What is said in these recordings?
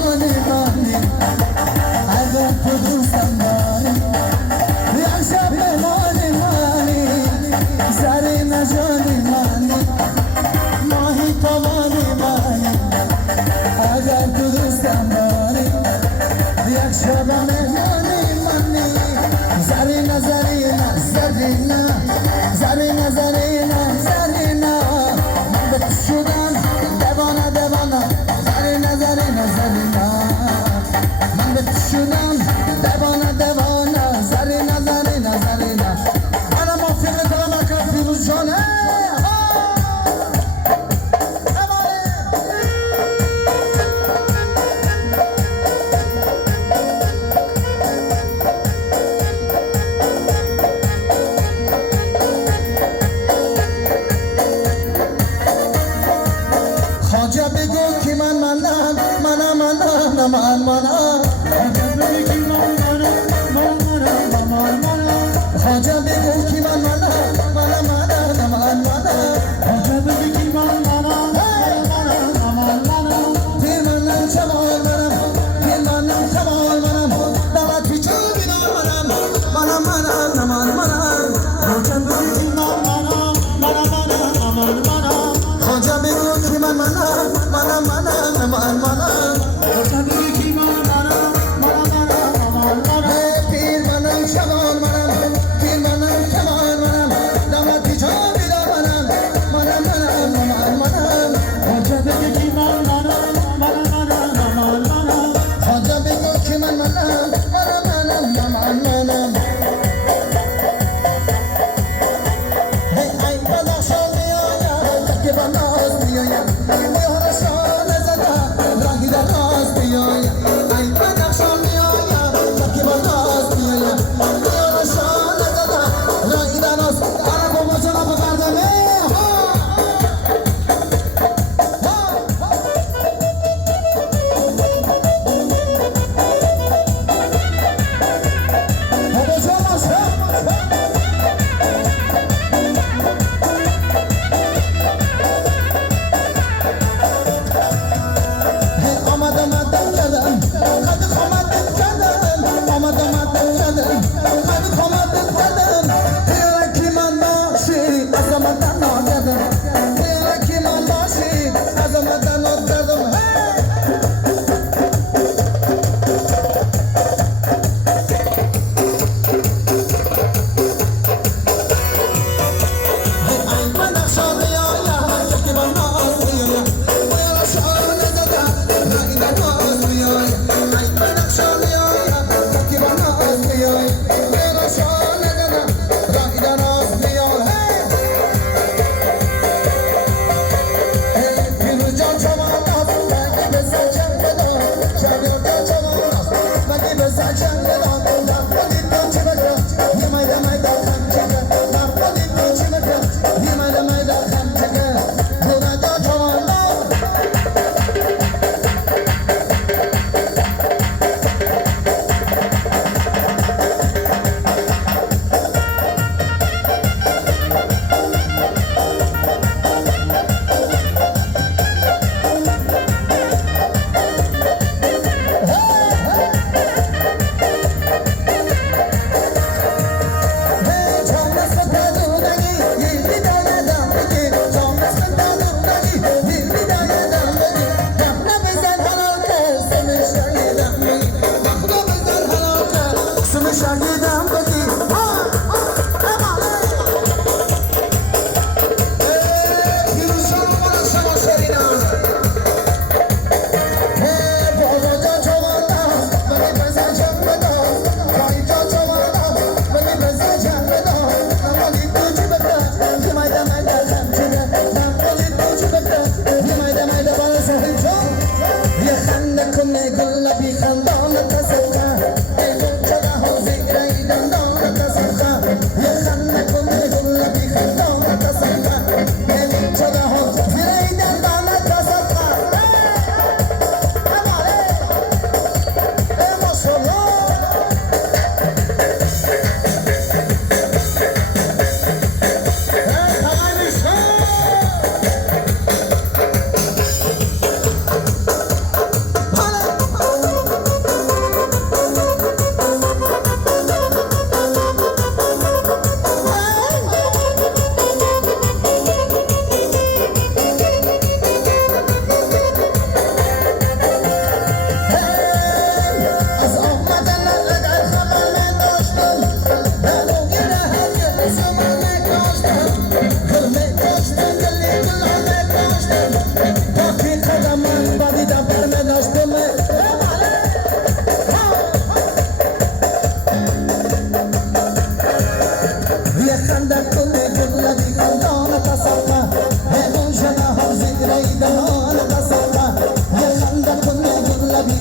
مانی مانی اگر تو دوستم داری یک شب مانی مانی زرین جانی مانی ماهی تو مانی مانی اگر تو دوستم داری یک شب مانی مانی زرین زرین زرین زرین زرین زرین من به تو شدم دیوانه دیوانه زرین زرین زرین من به تو شدم دیوانه دیوانه زرین زرین زرین انا موفق دارم اکرم فیروز جانه خواجه بگو که منم خواجه بگو که پیر منم شمال پیر منم شمال دلت پیچو بیدار خواجه بگو که خواجه بگو که پیر منم شمال پیر منم شمال دلت پیچو بیدار خواجه بگو که خواجه بگو که ای بدخشان میایم که با ناز میایم بیار شانه زدم راهی در ناز میایم ای بدخشان میایم که با ناز میایم بیار شانه زدم راهی در ناز انا بابا جناب بردمه آمدم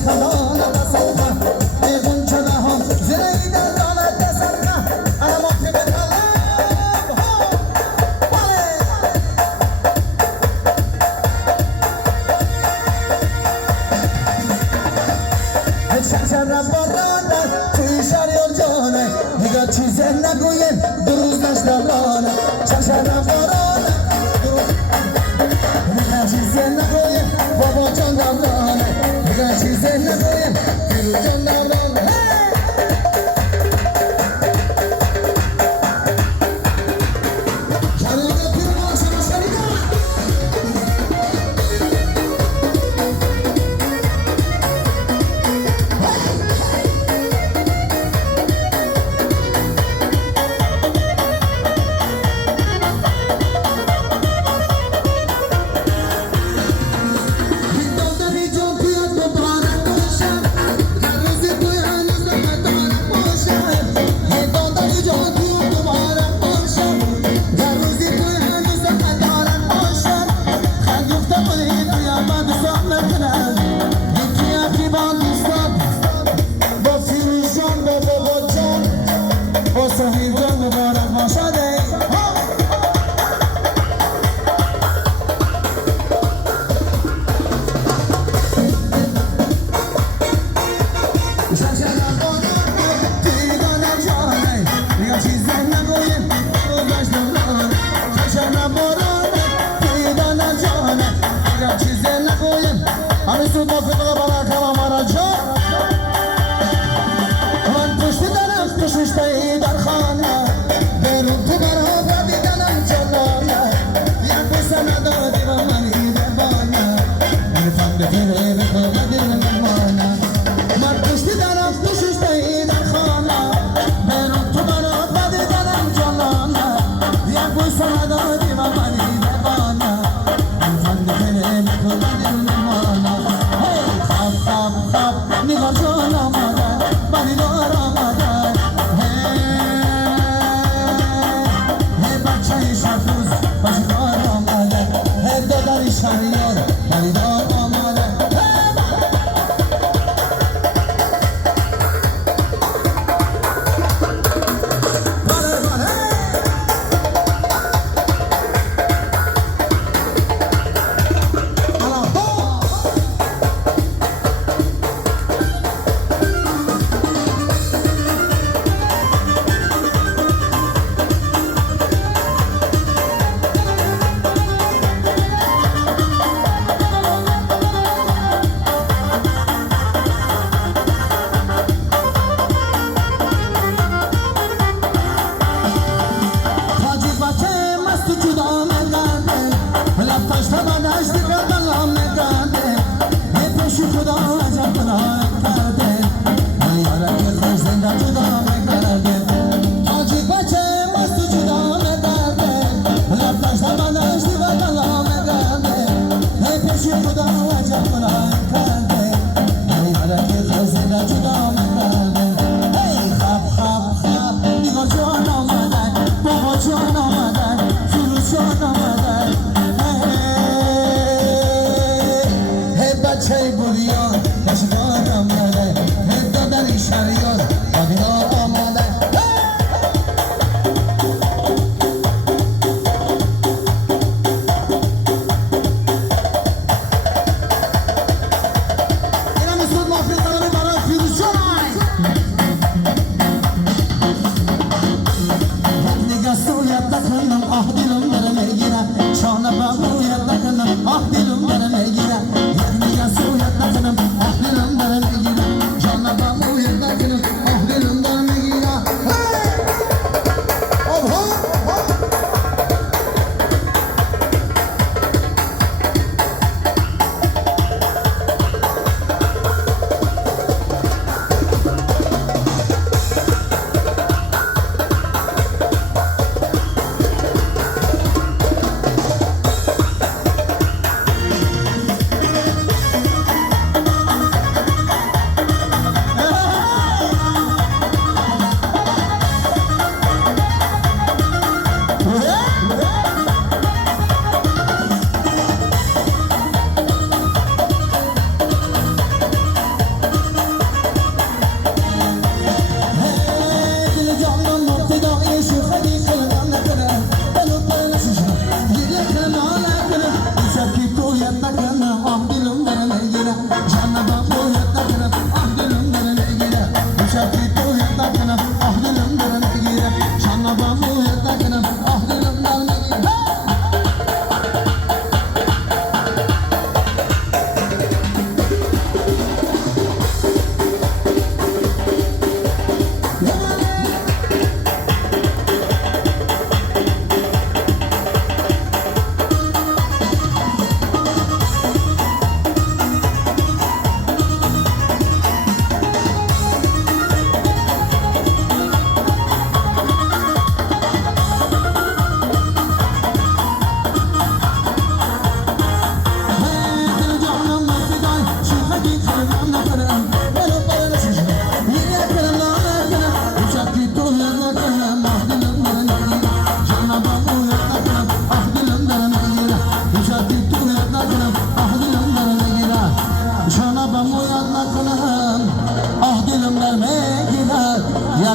خدانه دستانه ای غنچه نهان زیر دندانه دستانه انا موفق طلب چشم بارانه توی شریال جانه دیگه چیزی نگویم دو روز نشتغلانه چشم بارانه دیگه چیزی نگویم بابا جان دورانه دیگه چیزی نگویم پیرو جان دورانه شریعه پیرو باشم شریعه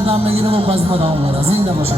گردن بگیریم و بازی ما دوام بره. زنده باشن.